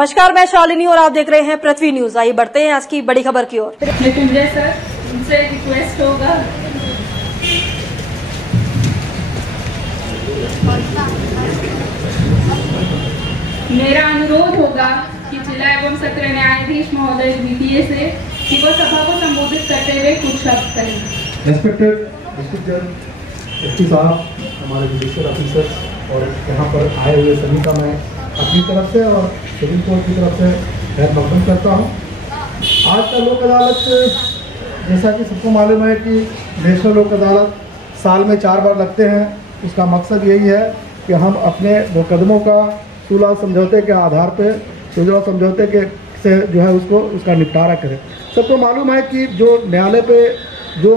नमस्कार, मैं शालिनी और आप देख रहे हैं पृथ्वी न्यूज। आइए बढ़ते हैं आज की बड़ी खबर की ओर। मृत्युंजय सर, उनसे रिक्वेस्ट होगा, मेरा अनुरोध होगा कि जिला एवं सत्र न्यायाधीश महोदय द्वितीय से कि वो सभा को संबोधित करते हुए कुछ शब्द करें। रेस्पेक्टेड डिस्ट्रिक्ट जज, एसपी साहब, हमारे जुडिशियल ऑफिसर्स और यहाँ पर आए हुए सभी का मैं अपनी तरफ से और सुप्रीम कोर्ट की तरफ से खैर मकदम करता हूँ। आज का लोक अदालत, जैसा कि सबको मालूम है कि नेशनल लोक अदालत साल में 4 बार लगते हैं। उसका मकसद यही है कि हम अपने मुकदमों का सुलह समझौते के आधार पर, सुलह समझौते के से जो है उसका निपटारा करें। सबको मालूम है कि जो न्यायालय पे जो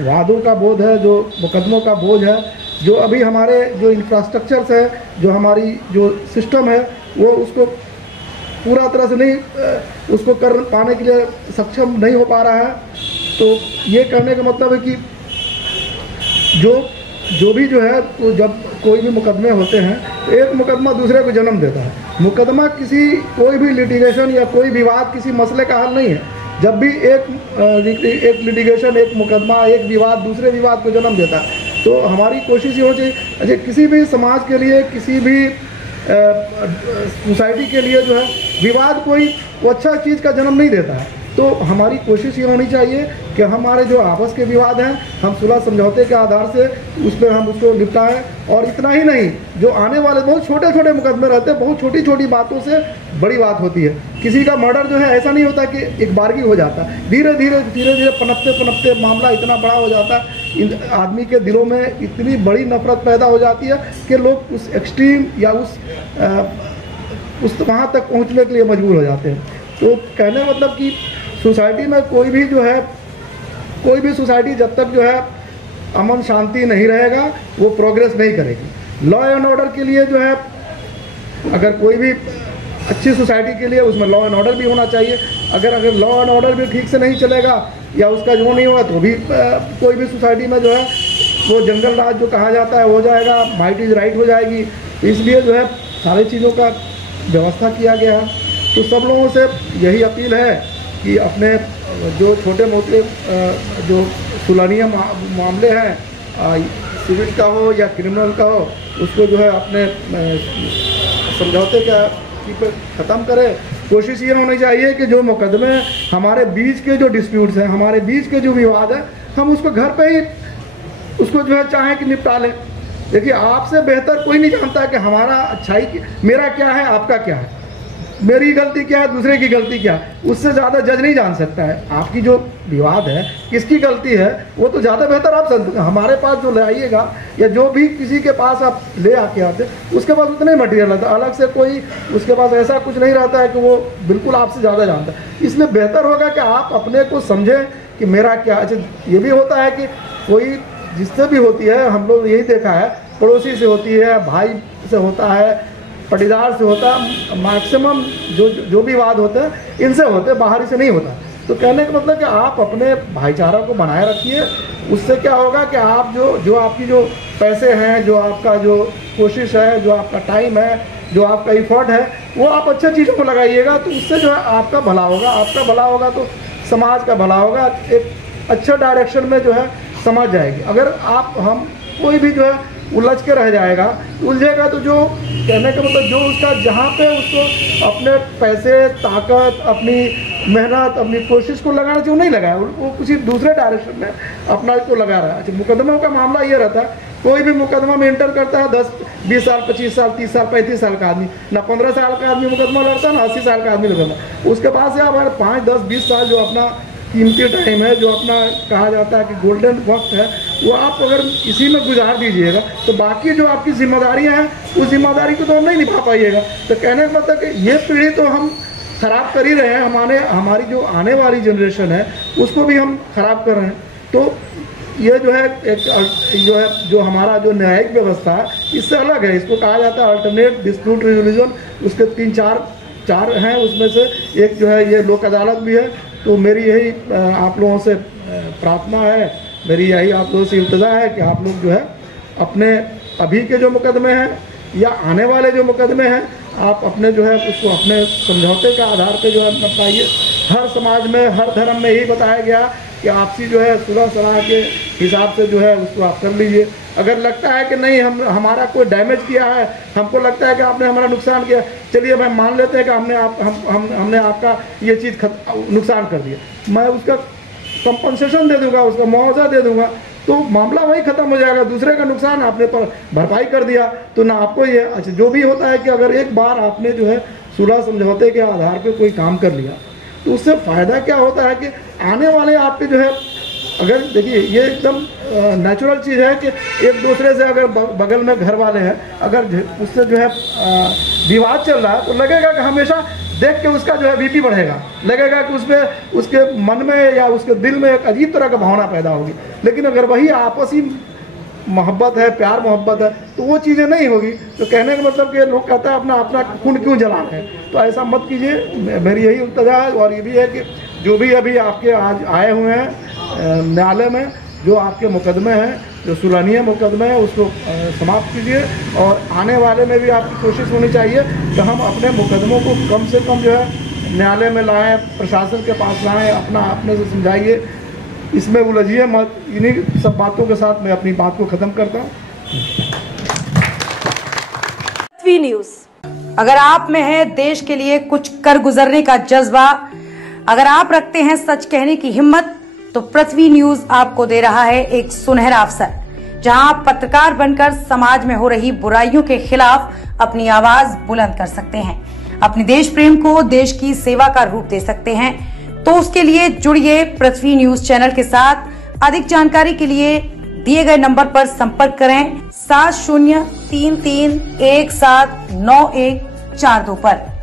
वादों का बोझ है, जो मुकदमों का बोझ है, जो अभी हमारे जो इंफ्रास्ट्रक्चर्स है, जो हमारी जो सिस्टम है, वो उसको पूरा तरह से नहीं उसको कर पाने के लिए सक्षम नहीं हो पा रहा है। तो ये कहने का मतलब है कि जो भी जो है, तो जब कोई भी मुकदमे होते हैं तो एक मुकदमा दूसरे को जन्म देता है। मुकदमा कोई भी लिटिगेशन या कोई विवाद किसी मसले का हल नहीं है। जब भी एक लिटिगेशन, एक मुकदमा, एक विवाद दूसरे विवाद को जन्म देता है। तो हमारी कोशिश ये हो चाहिए, किसी भी समाज के लिए, किसी भी सोसाइटी के लिए जो है विवाद कोई अच्छा चीज़ का जन्म नहीं देता है। तो हमारी कोशिश ये होनी चाहिए कि हमारे जो आपस के विवाद हैं, हम सुलह समझौते के आधार से उस पर हम उसको निपटाएं। और इतना ही नहीं, जो आने वाले बहुत छोटे छोटे मुकदमे रहते हैं, बहुत छोटी छोटी बातों से बड़ी बात होती है। किसी का मर्डर जो है ऐसा नहीं होता कि एक बारगी हो जाता है, धीरे धीरे पनपते मामला इतना बड़ा हो जाता है, आदमी के दिलों में इतनी बड़ी नफरत पैदा हो जाती है कि लोग उस एक्सट्रीम या उस वहाँ तक पहुँचने के लिए मजबूर हो जाते हैं। तो कहने मतलब कि सोसाइटी में कोई भी सोसाइटी जब तक जो है अमन शांति नहीं रहेगा, वो प्रोग्रेस नहीं करेगी। लॉ एंड ऑर्डर के लिए जो है, अगर कोई भी अच्छी सोसाइटी के लिए उसमें लॉ एंड ऑर्डर भी होना चाहिए। अगर लॉ एंड ऑर्डर भी ठीक से नहीं चलेगा या उसका जो नहीं होगा, तो भी कोई भी सोसाइटी में जो है वो जंगल राज जो कहा जाता है हो जाएगा, माइट इज़ राइट हो जाएगी। इसलिए जो है सारी चीज़ों का व्यवस्था किया गया है। तो सब लोगों से यही अपील है कि अपने जो छोटे मोटे जो सुलहनीय मामले हैं, सिविल का हो या क्रिमिनल का हो, उसको जो है अपने समझौते का ख़त्म करें। कोशिश ये होनी चाहिए कि जो मुकदमे हमारे बीच के जो डिस्प्यूट्स हैं, हमारे बीच के जो विवाद हैं, हम उसको घर पे ही उसको जो है चाहें कि निपटा लें। देखिए, आपसे बेहतर कोई नहीं जानता कि हमारा अच्छाई मेरा क्या है, आपका क्या है, मेरी गलती क्या है, दूसरे की गलती क्या है। उससे ज़्यादा जज नहीं जान सकता है आपकी जो विवाद है, किसकी गलती है। वो तो ज़्यादा बेहतर आप हमारे पास जो ले आइएगा, या जो भी किसी के पास आप ले आके आते, उसके पास उतना ही मटीरियल रहता है। अलग से कोई उसके पास ऐसा कुछ नहीं रहता है कि वो बिल्कुल आपसे ज़्यादा जानता है। इसलिए बेहतर होगा कि आप अपने को समझें कि मेरा क्या। अच्छा, ये भी होता है कि कोई जिससे भी होती है, हम लोग यही देखा है, पड़ोसी से होती है, भाई से होता है, पटीदार से होता है, मैक्सिमम जो भी वाद होते हैं इनसे होते हैं, बाहरी से नहीं होता। तो कहने का मतलब कि आप अपने भाईचारा को बनाए रखिए। उससे क्या होगा कि आप जो आपकी जो पैसे हैं, जो आपका जो कोशिश है, जो आपका टाइम है, जो आपका इफर्ट है, वो आप अच्छे चीज़ों को लगाइएगा। तो उससे जो है आपका भला होगा। आपका भला होगा तो समाज का भला होगा। एक अच्छे डायरेक्शन में जो है समझ जाएगी। अगर हम कोई भी जो है उलझ के रह जाएगा, उलझेगा, तो जो कहने का मतलब जो उसका जहाँ पे उसको अपने पैसे, ताकत, अपनी मेहनत, अपनी कोशिश को लगाना चाहिए, वो नहीं लगाया, वो किसी दूसरे डायरेक्शन में अपना को लगा रहा है। अच्छा, मुकदमों का मामला ये रहता है, कोई भी मुकदमा में एंटर करता है 10, 20 साल, 25 साल, 30 साल, 35 साल का आदमी, ना 15 साल का आदमी मुकदमा लड़ता है, ना 80 साल का आदमी लड़ता। उसके बाद से हमारे 5, 10, 20 साल जो अपना कीमती टाइम है, जो अपना कहा जाता है कि गोल्डन वक्त है, वो आप अगर इसी में गुजार दीजिएगा, तो बाकी जो आपकी जिम्मेदारियां हैं, उस जिम्मेदारी को तो हम नहीं निभा पाइएगा। तो कहने का मतलब कि ये पीढ़ी तो हम ख़राब कर ही रहे हैं, हमारी जो आने वाली जनरेशन है उसको भी हम ख़राब कर रहे हैं। तो ये जो है जो हमारा जो न्यायिक व्यवस्था है, इससे अलग है। इसको कहा जाता है अल्टरनेट डिस्प्यूट रिजोल्यूशन। उसके 3-4 हैं, उसमें से एक जो है ये लोक अदालत भी है। तो मेरी यही आप लोगों से प्रार्थना है, मेरी यही आप लोगों से इल्तजा है कि आप लोग जो है अपने अभी के जो मुकदमे हैं या आने वाले जो मुकदमे हैं, आप अपने जो है उसको अपने समझौते के आधार पे जो है अपनाइए। हर समाज में, हर धर्म में यही बताया गया कि आपसी जो है सुलह सलाह के हिसाब से जो है उसको आप कर लीजिए। अगर लगता है कि नहीं हमारा कोई डैमेज किया है, हमको लगता है कि आपने हमारा नुकसान किया, चलिए भाई मान लेते हैं कि हमने आपका ये चीज़ नुकसान कर दिया, मैं उसका कंपनसेशन दे दूंगा, उसका मुआवजा दे दूंगा, तो मामला वही ख़त्म हो जाएगा। दूसरे का नुकसान आपने पर भरपाई कर दिया तो ना आपको ये। अच्छा, जो भी होता है कि अगर एक बार आपने जो है सुलह समझौते के आधार पर कोई काम कर लिया तो उससे फ़ायदा क्या होता है कि आने वाले आपके जो है, अगर देखिए ये एकदम नेचुरल चीज़ है कि एक दूसरे से अगर बगल में घर वाले हैं, अगर उससे जो है विवाद चल रहा है तो लगेगा कि हमेशा देख के उसका जो है बीपी बढ़ेगा, लगेगा कि उसमें उसके मन में या उसके दिल में एक अजीब तरह का भावना पैदा होगी। लेकिन अगर वही आपसी मोहब्बत है, प्यार मोहब्बत है, तो वो चीज़ें नहीं होगी। तो कहने का मतलब कि लोग कहते हैं अपना अपना खून क्यों जलाना है, तो ऐसा मत कीजिए, मेरी यही इल्तिजा है। और ये भी है कि जो भी अभी आपके आज आए हुए हैं न्यायालय में, जो आपके मुकदमे हैं, जो सुलहनीय मुकदमे हैं, उसको समाप्त कीजिए। और आने वाले में भी आपकी कोशिश होनी चाहिए कि हम अपने मुकदमों को कम से कम जो है न्यायालय में लाएं, प्रशासन के पास लाएं, अपने से समझाइए, इसमें उलझिए मत। इन्हीं सब बातों के साथ मैं अपनी बात को ख़त्म करता हूँ। पृथ्वी न्यूज, अगर आप में है देश के लिए कुछ कर गुजरने का जज्बा, अगर आप रखते हैं सच कहने की हिम्मत, तो पृथ्वी न्यूज आपको दे रहा है एक सुनहरा अवसर, जहां आप पत्रकार बनकर समाज में हो रही बुराइयों के खिलाफ अपनी आवाज बुलंद कर सकते हैं, अपने देश प्रेम को देश की सेवा का रूप दे सकते हैं। तो उसके लिए जुड़िए पृथ्वी न्यूज चैनल के साथ। अधिक जानकारी के लिए दिए गए नंबर पर संपर्क करें 7033179142 पर।